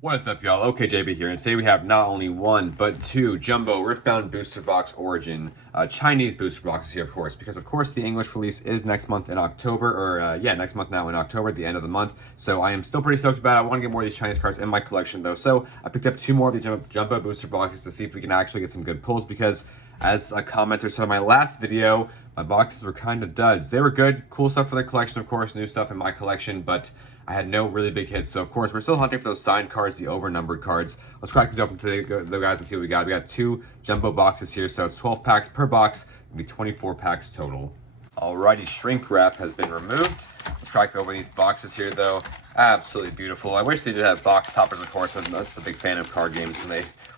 What is up, y'all? Okay, JB here, and today we have not only one, but two Jumbo Riftbound Booster Box Origin Chinese booster boxes here, of course, because, of course, the English release is next month in October, or, next month now in October, at the end of the month, so I am still pretty stoked about it. I want to get more of these Chinese cards in my collection, though, so I picked up two more of these Jumbo booster boxes to see if we can actually get some good pulls, because, as a commenter said in my last video, my boxes were kind of duds. They were good, cool stuff for the collection, of course, new stuff in my collection, but I had no really big hits, so of course we're still hunting for those signed cards, the overnumbered cards. Let's crack these open today, though, guys, and see what we got. We got two jumbo boxes here, so it's 12 packs per box. It'll be 24 packs total. Alrighty, shrink wrap has been removed. Let's crack over these boxes here, though. Absolutely beautiful. I wish they did have box toppers, of course. I'm just a big fan of card games when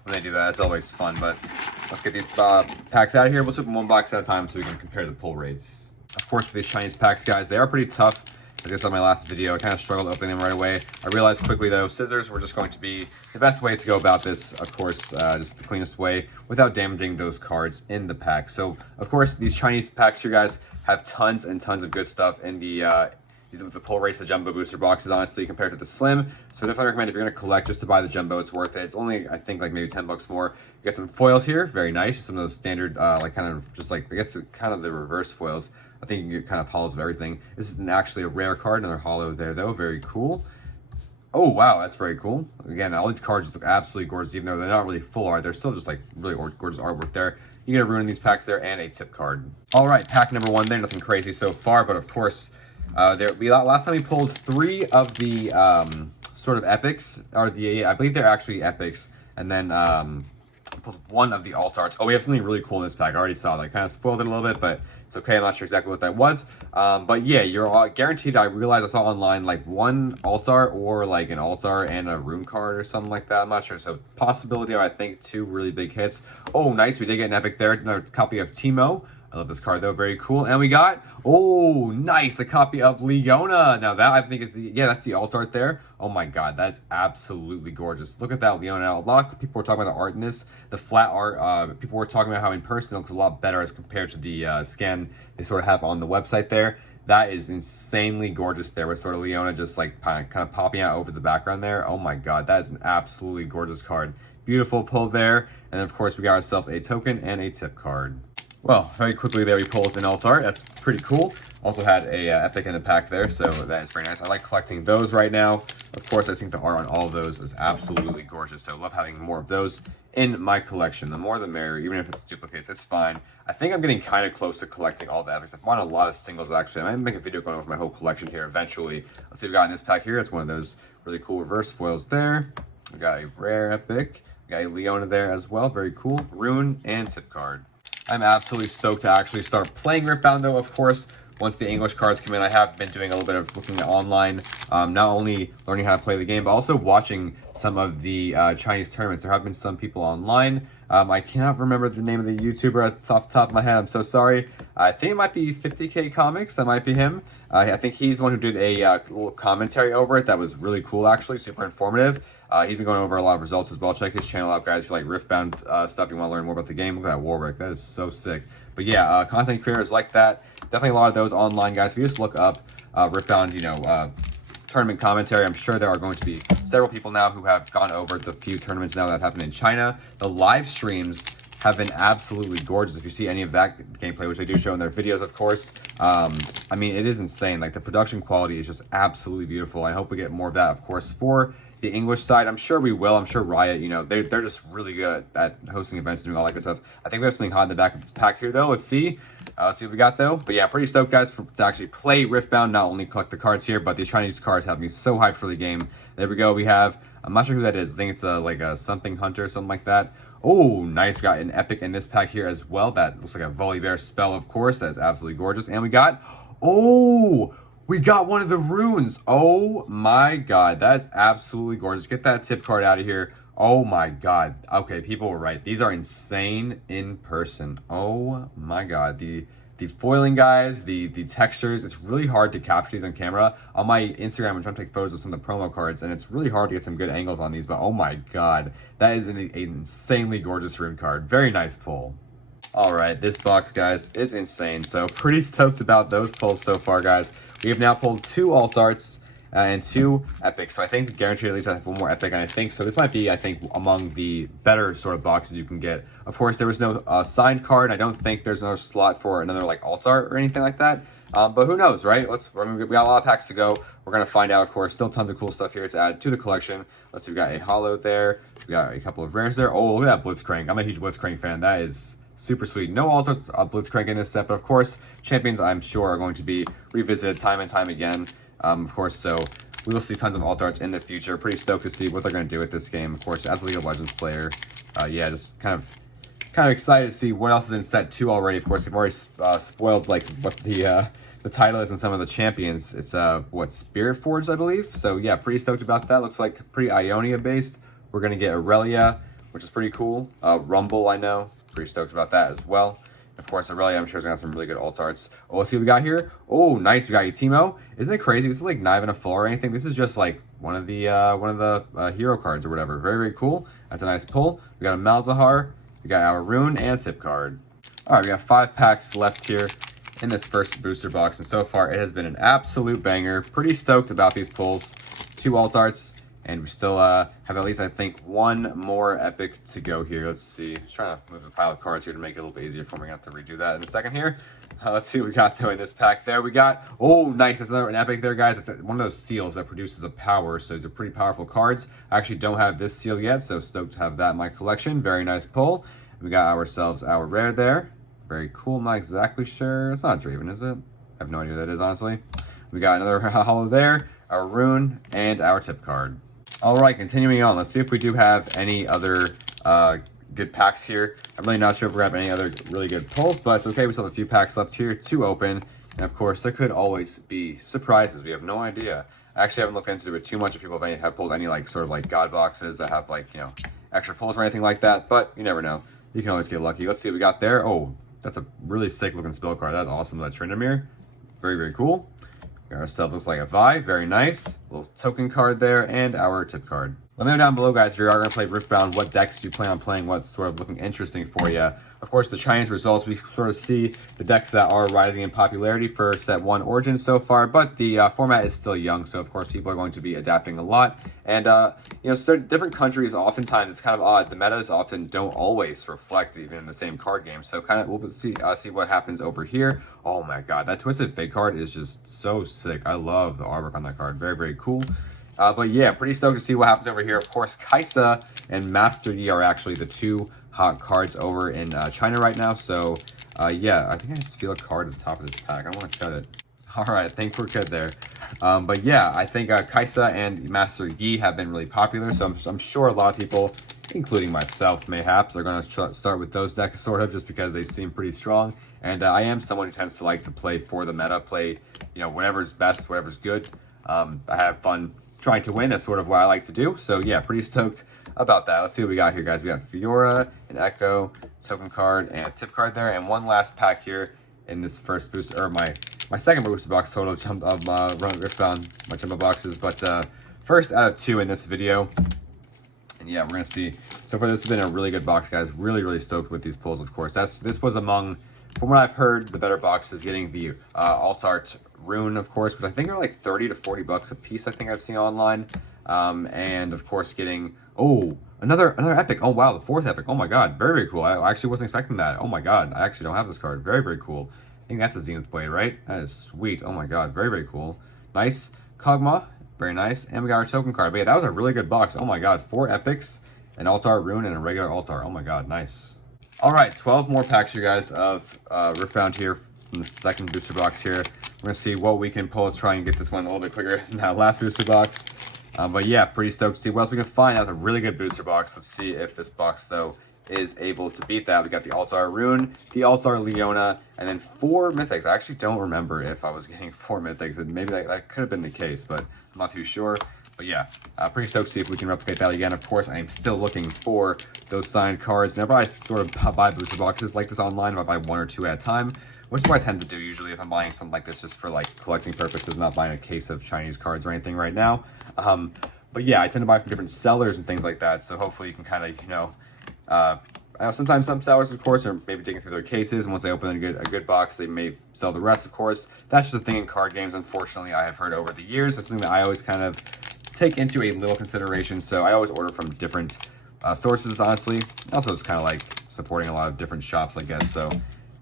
they do that. It's always fun. But let's get these packs out of here. We'll open one box at a time so we can compare the pull rates. Of course, for these Chinese packs, guys, they are pretty tough. As I said in my last video, I kind of struggled opening them right away. I realized quickly, though, scissors were just going to be the best way to go about this, of course, just the cleanest way without damaging those cards in the pack. So, of course, these Chinese packs here, guys, have tons and tons of good stuff in the these are the pull rates, the jumbo booster boxes, honestly, compared to the slim. So I definitely recommend if you're going to collect just to buy the jumbo, it's worth it. It's only, I think, like maybe 10 bucks more. You get some foils here, very nice. Some of those standard, like kind of just like, I guess kind of the reverse foils. I think you can get kind of holos of everything. This is actually a rare card, another holo there though, very cool. Oh wow, that's very cool. Again, all these cards just look absolutely gorgeous, even though they're not really full art. They're still just like really gorgeous artwork there. You get a rune in these packs there and a tip card. All right, pack number one there, nothing crazy so far, but of course, last time we pulled three of the sort of epics, or I believe they're actually epics, and then pulled one of the alt arts. Oh, we have something really cool in this pack. I already saw that. I kind of spoiled it a little bit, but it's okay. I'm not sure exactly what that was. But yeah, you're guaranteed. I realized I saw online like one alt art or like an alt art and a rune card or something like that. I'm not sure. So possibility of, I think, two really big hits. Oh, nice. We did get an epic there. Another copy of Timo. I love this card though, very cool. And we got, oh, nice, a copy of Leona. Now that I think is that's the alt art there. Oh my god, that's absolutely gorgeous. Look at that Leona. Now, a lot of people were talking about the art in this, the flat art. People were talking about how in person it looks a lot better as compared to the scan they sort of have on the website there. That is insanely gorgeous there with sort of Leona just like kind of popping out over the background there. Oh my god, that is an absolutely gorgeous card. Beautiful pull there. And of course we got ourselves a token and a tip card. Well, very quickly there we pulled an alt art. That's pretty cool. Also had a epic in the pack there, so that is very nice. I like collecting those right now. Of course, I think the art on all of those is absolutely gorgeous, so love having more of those in my collection. The more the merrier, even if it's duplicates, it's fine. I think I'm getting kind of close to collecting all the epics. I've won a lot of singles, actually. I might make a video going over my whole collection here eventually. Let's see what we got in this pack here. It's one of those really cool reverse foils there. We got a rare epic. We got a Leona there as well. Very cool. Rune and tip card. I'm absolutely stoked to actually start playing Riftbound, though, of course. Once the English cards come in, I have been doing a little bit of looking online, not only learning how to play the game, but also watching some of the Chinese tournaments. There have been some people online. I cannot remember the name of the YouTuber off the top of my head. I'm so sorry. I think it might be 50K Comics. That might be him. I think he's the one who did a little commentary over it that was really cool, actually, super informative. He's been going over a lot of results as well. Check his channel out, guys, if you like Riftbound stuff, you want to learn more about the game. Look at that Warwick. That is so sick. But yeah, content creators like that. Definitely a lot of those online, guys. If you just look up Riftbound, tournament commentary, I'm sure there are going to be several people now who have gone over the few tournaments now that have happened in China. The live streams have been absolutely gorgeous. If you see any of that gameplay, which they do show in their videos, of course, I mean, it is insane. Like, the production quality is just absolutely beautiful. I hope we get more of that, of course, for the English side. I'm sure we will. I'm sure Riot, they're just really good at hosting events and doing all that good stuff. I think we have something hot in the back of this pack here, though. Let's see. See what we got, though. But yeah, pretty stoked, guys, to actually play Riftbound, not only collect the cards here, but these Chinese cards have me so hyped for the game. There we go. We have, I'm not sure who that is. I think it's like a something hunter or something like that. Oh, nice. We got an epic in this pack here as well. That looks like a Volibear spell, of course. That is absolutely gorgeous. And we got, we got one of the runes. Oh my god, that is absolutely gorgeous. Get that tip card out of here. Oh my god. Okay, people were right. These are insane in person. Oh my god. The foiling, guys, the textures, it's really hard to capture these on camera. On my Instagram, I'm trying to take photos of some of the promo cards, and it's really hard to get some good angles on these, but oh my god. That is an insanely gorgeous rune card. Very nice pull. All right, this box, guys, is insane. So pretty stoked about those pulls so far, guys. We have now pulled two alt arts and 2 epic. So I think guaranteed at least I have 1 more epic, and I think so. This might be, I think, among the better sort of boxes you can get. Of course, there was no signed card. I don't think there's another slot for another like alt art or anything like that. But who knows, right? I mean, we got a lot of packs to go. We're gonna find out, of course. Still tons of cool stuff here to add to the collection. Let's see, we got a holo there. We got a couple of rares there. Oh, look at that Blitzcrank. I'm a huge Blitzcrank fan. That is super sweet. No alt Blitzcrank in this set, but of course, champions I'm sure are going to be revisited time and time again. Of course, so we will see tons of alt arts in the future. Pretty stoked to see what they're going to do with this game. Of course, as a League of Legends player, yeah, just kind of excited to see what else is in set 2 already. Of course, we've already spoiled like what the title is and some of the champions. It's what, Spirit Forged, I believe. So yeah, pretty stoked about that. Looks like pretty Ionia based. We're gonna get Aurelia, which is pretty cool. Rumble, I know. Pretty stoked about that as well. Of course, Aurelia, I'm sure is gonna have some really good alt arts. Oh, let's see what we got here. Oh, nice. We got Timo. Isn't it crazy? This is like not even a full or anything. This is just like one of the hero cards or whatever. Very, very cool. That's a nice pull. We got a Malzahar. We got our Rune and Tip card. All right, we got 5 packs left here in this first booster box, and so far it has been an absolute banger. Pretty stoked about these pulls. 2 alt arts, and we still have at least, I think, 1 more epic to go here. Let's see. Just trying to move the pile of cards here to make it a little bit easier for me. I'm gonna have to redo that in a second here. Let's see what we got though in this pack. There we got, oh nice, that's another an epic there, guys. It's one of those seals that produces a power, so these are pretty powerful cards. I actually don't have this seal yet, so stoked to have that in my collection. Very nice pull. We got ourselves our rare there. Very cool. I'm not exactly sure. It's not Draven, is it? I have no idea what that is, honestly. We got another holo there, our Rune, and our Tip card. All right, continuing on. Let's see if we do have any other good packs here. I'm really not sure if we have any other really good pulls, but it's okay. We still have a few packs left here to open. And of course, there could always be surprises. We have no idea. I actually haven't looked into it too much if people have pulled any like sort of like god boxes that have like, you know, extra pulls or anything like that, but you never know. You can always get lucky. Let's see what we got there. Oh, that's a really sick looking spell card. That's awesome. That Tryndamere. Very, very cool. Got ourselves, looks like a Vi. Very nice. Little token card there, and our tip card. Let me know down below, guys, if you are going to play Riftbound, what decks you plan on playing, what's sort of looking interesting for you. Of course, the Chinese results, we sort of see the decks that are rising in popularity for set 1 Origins so far, but the format is still young, so of course people are going to be adapting a lot. And, you know, different countries, oftentimes, it's kind of odd. The metas often don't always reflect even in the same card game, so kind of we'll see what happens over here. Oh my god, that Twisted Fate card is just so sick. I love the artwork on that card. Very, very cool. But yeah, pretty stoked to see what happens over here. Of course, Kaisa and Master Yi are actually the 2 hot cards over in China right now. So yeah, I think I just feel a card at the top of this pack. I don't want to cut it. All right, I think we're good there. But yeah, I think Kaisa and Master Yi have been really popular. So I'm sure a lot of people, including myself, mayhaps, are going to start with those decks sort of just because they seem pretty strong. And I am someone who tends to like to play for the meta, play, you know, whatever's best, whatever's good. I have fun trying to win. That's sort of what I like to do. So yeah, pretty stoked about that. Let's see what we got here, guys. We got Fiora, an Echo, token card, and a tip card there, and one last pack here in this first booster, or my second booster box total of Riftbound, my jumbo boxes. But first out of 2 in this video. And yeah, we're gonna see. So far, this has been a really good box, guys. Really, really stoked with these pulls. Of course, this was among, from what I've heard, the better boxes. Getting the alt art Rune, of course, which I think are like 30 to 40 bucks a piece. I think I've seen online, and of course, getting another epic. Oh wow, the 4th epic. Oh my god, very, very cool. I actually wasn't expecting that. Oh my god, I actually don't have this card. Very, very cool. I think that's a Zenith Blade, right? That is sweet. Oh my god, very, very cool. Nice. Kog'Maw, very nice. And we got our token card. But yeah, that was a really good box. Oh my god, 4 epics, an altar Rune, and a regular altar. Oh my god, nice. All right, 12 more packs, you guys, of Riftbound here from the second booster box here. We're gonna see what we can pull. Let's try and get this one a little bit quicker than that last booster box. But yeah, pretty stoked to see what else we can find. That was a really good booster box. Let's see if this box, though, is able to beat that. We got the Altar Rune, the Altar Leona, and then 4 Mythics. I actually don't remember if I was getting 4 Mythics, and maybe that could have been the case, but I'm not too sure. But yeah, pretty stoked to see if we can replicate that again. Of course, I am still looking for those signed cards. Whenever I sort of buy booster boxes like this online, if I buy 1 or 2 at a time, which is what I tend to do usually if I'm buying something like this just for like collecting purposes, not buying a case of Chinese cards or anything right now. But yeah, I tend to buy from different sellers and things like that. So hopefully you can kind of, you know, I know sometimes some sellers, of course, are maybe digging through their cases, and once they open a good box, they may sell the rest, of course. That's just a thing in card games, unfortunately, I have heard over the years. It's something that I always kind of take into a little consideration, so I always order from different sources, honestly. Also, it's kind of like supporting a lot of different shops, I guess, so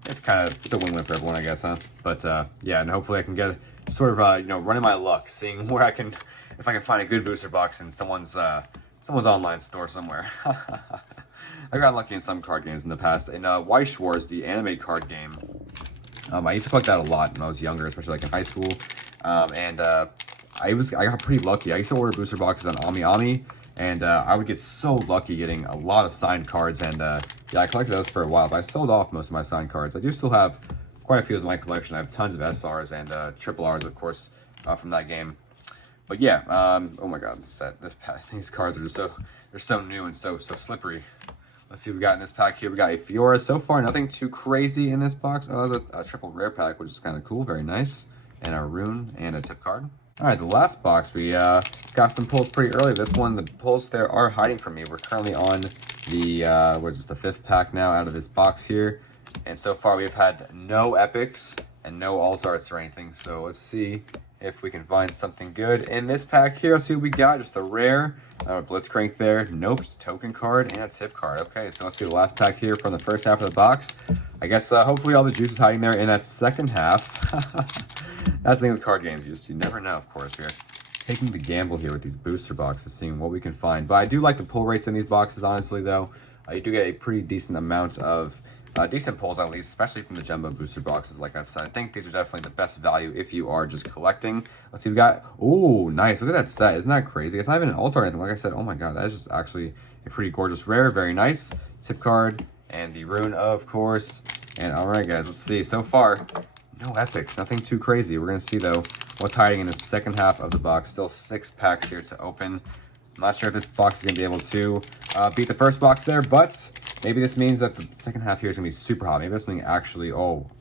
it's a win-win for everyone, I guess, huh? But yeah, and hopefully I can get sort of, you know, running my luck, seeing where if I can find a good booster box in someone's online store somewhere. I got lucky in some card games in the past. In Weiss Wars, the anime card game, I used to collect that a lot when I was younger, especially like in high school. I got pretty lucky. I used to order booster boxes on Ami Ami, and I would get so lucky getting a lot of signed cards. And yeah, I collected those for a while, but I sold off most of my signed cards. I do still have quite a few in my collection. I have tons of SRs and triple Rs, of course, from that game. But yeah, oh my god, these cards are just they're so new and so slippery. Let's see what we got in this pack here. We got a Fiora. So far, nothing too crazy in this box. Oh, there's a triple rare pack, which is kind of cool. Very nice. And a rune and a tip card. All right, the last box, we got some pulls pretty early. This one, the pulls there are hiding from me. We're currently on the, what is this, the 5th pack now out of this box here. And so far, we've had no epics and no alt arts or anything. So let's see if we can find something good in this pack here. Let's see what we got. Just a rare. Blitzcrank there. Nope. Just a token card and a tip card. Okay, so let's do the last pack here from the first half of the box. I guess hopefully all the juice is hiding there in that second half. That's the thing with card games. You never know, of course. We're taking the gamble here with these booster boxes, seeing what we can find. But I do like the pull rates in these boxes, honestly, though. You do get a pretty decent amount of decent pulls, at least, especially from the Jumbo booster boxes, like I've said. I think these are definitely the best value if you are just collecting. Let's see, we got, oh, nice. Look at that set. Isn't that crazy? It's not even an alt or anything. Like I said, oh my god, that is just actually a pretty gorgeous rare. Very nice. Tip card and the rune, of course. And all right, guys, let's see. So far, no epics. Nothing too crazy. We're going to see, though, what's hiding in the second half of the box. Still 6 packs here to open. I'm not sure if this box is going to be able to beat the first box there, but maybe this means that the second half here is going to be super hot. Maybe there's something actually,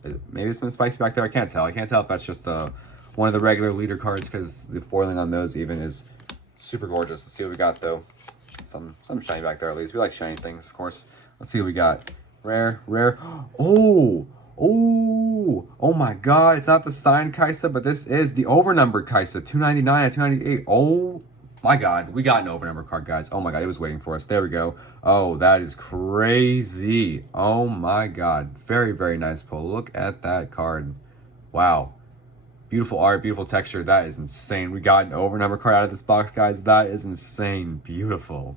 maybe there's something spicy back there. I can't tell. I can't tell if that's just one of the regular leader cards, because the foiling on those even is super gorgeous. Let's see what we got, though. Some shiny back there, at least. We like shiny things, of course. Let's see what we got. Rare. Oh my god. It's not the signed Kaisa, but this is the overnumbered Kaisa. 299 and 298. Oh my god, we got an overnumber card, guys. Oh my god, it was waiting for us. There we go. Oh, that is crazy. Oh my god. Very, very nice pull. Look at that card. Wow. Beautiful art, beautiful texture. That is insane. We got an overnumber card out of this box, guys. That is insane. Beautiful.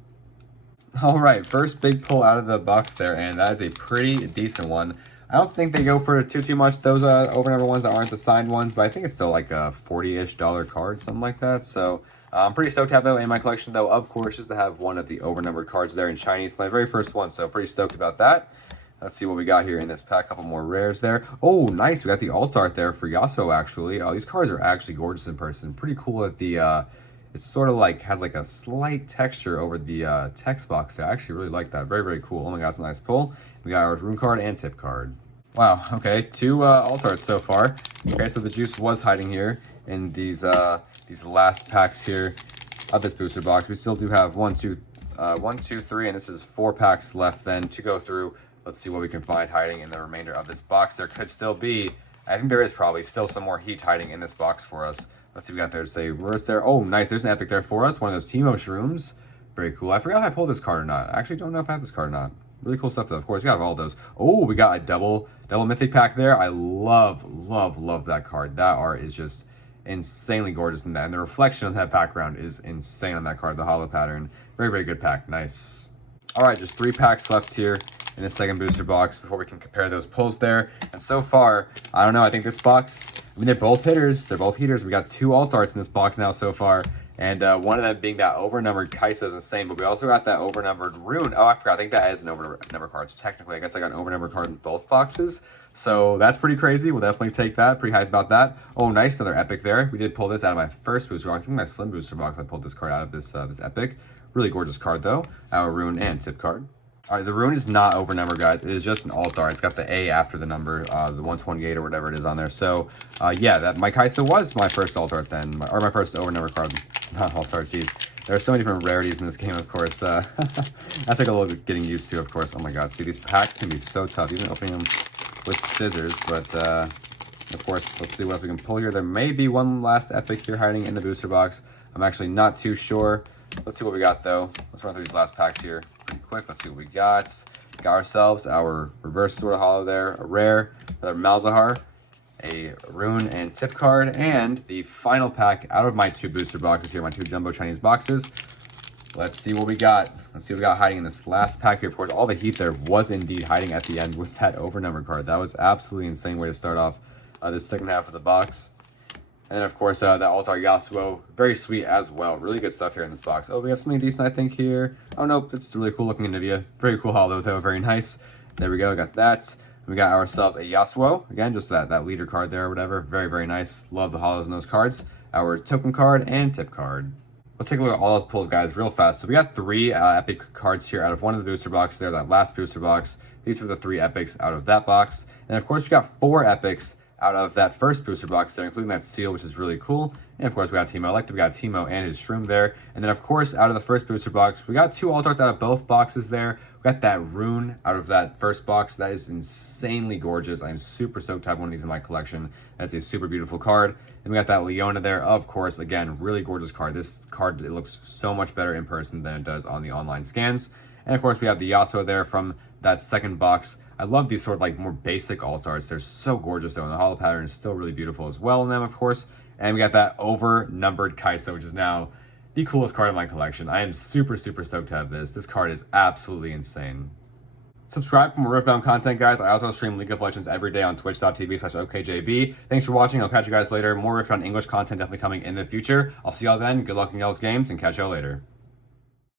All right, first big pull out of the box there, and that is a pretty decent one. I don't think they go for too much, those overnumber ones that aren't the signed ones, but I think it's still like a $40-ish card, something like that. So I'm pretty stoked to have that in my collection, though, of course, just to have one of the overnumbered cards there in Chinese. My very first one, so pretty stoked about that. Let's see what we got here in this pack. Couple more rares there. Oh, nice. We got the alt art there for Yasuo, actually. Oh, these cards are actually gorgeous in person. Pretty cool that the, it's sort of like, has like a slight texture over the text box there. I actually really like that. Very, very cool. Oh my god, it's a nice pull. We got our rune card and tip card. Wow, okay, 2 alt arts so far. Okay, so the juice was hiding here in these last packs here of this booster box. We still do have 1, 2, 3, and this is 4 packs left then to go through. Let's see what we can find hiding in the remainder of this box. There could still be, I think there is probably still some more heat hiding in this box for us. Let's see what we got there to say. Where's there? Oh, nice, there's an epic there for us. One of those Teemo shrooms. Very cool. I forgot if I pulled this card or not. I actually don't know if I have this card or not. Really cool stuff, though. Of course, we got all those. Oh, we got a double mythic pack there. I love that card. That art is just insanely gorgeous in that. And the reflection of that background is insane on that card, the holo pattern. Very, very good pack. Nice. All right, just 3 packs left here in the second booster box before we can compare those pulls there. And so far, I don't know. I think this box, I mean, they're both hitters. They're both heaters. We got 2 alt arts in this box now so far. And one of them being that overnumbered Kaisa is insane, but we also got that overnumbered rune. Oh, I forgot. I think that is an overnumbered card. So technically, I guess I got an overnumbered card in both boxes. So that's pretty crazy. We'll definitely take that. Pretty hyped about that. Oh, nice. Another epic there. We did pull this out of my first booster box. I think my slim booster box, I pulled this card out of this epic. Really gorgeous card, though. Our rune and tip card. All right, the rune is not overnumbered, guys. It is just an alt art. It's got the A after the number, the 128 or whatever it is on there. So, yeah, that my Kaisa was my first alt art then, or my first overnumbered card. Not alt art, geez. There are so many different rarities in this game, of course. That took a little bit getting used to, of course. Oh my god, see, these packs can be so tough, even opening them with scissors. But, of course, let's see what else we can pull here. There may be one last epic here hiding in the booster box. I'm actually not too sure. Let's see what we got, though. Let's run through these last packs here pretty quick. Let's see what we got. Got ourselves our reverse Sword of Hollow there, a rare, another Malzahar, a rune and tip card, and the final pack out of my 2 booster boxes here, my 2 Jumbo Chinese boxes. Let's see what we got. Let's see what we got hiding in this last pack here. Of course, all the heat there was indeed hiding at the end with that Overnumbered card. That was absolutely insane way to start off this second half of the box. And then, of course, that Altar Yasuo, very sweet as well. Really good stuff here in this box. Oh, we have something decent, I think, here. Oh, nope, it's really cool looking Anivia. Very cool hollow, though, very nice. There we go, got that. We got ourselves a Yasuo. Again, just that leader card there or whatever. Very, very nice. Love the hollows in those cards. Our token card and tip card. Let's take a look at all those pulls, guys, real fast. So we got 3 epic cards here out of one of the booster boxes there, that last booster box. These were the 3 epics out of that box. And, of course, we got 4 epics out of that first booster box there, including that seal, which is really cool. And of course, we got Teemo Elected, we got Teemo and his Shroom there. And then, of course, out of the first booster box, we got 2 Altarts out of both boxes there. We got that rune out of that first box. That is insanely gorgeous. I'm super stoked to have one of these in my collection. That's a super beautiful card. And we got that Leona there, of course. Again, really gorgeous card. This card, it looks so much better in person than it does on the online scans. And of course, we have the Yasuo there from that second box. I love these sort of like more basic Altarts. They're so gorgeous though, and the hollow pattern is still really beautiful as well in them, of course. And we got that Overnumbered Kai'Sa, which is now the coolest card in my collection. I am super, super stoked to have this. This card is absolutely insane. Subscribe for more Riftbound content, guys. I also stream League of Legends every day on twitch.tv/OKJB. Thanks for watching. I'll catch you guys later. More Riftbound English content definitely coming in the future. I'll see y'all then. Good luck in y'all's games, and catch y'all later.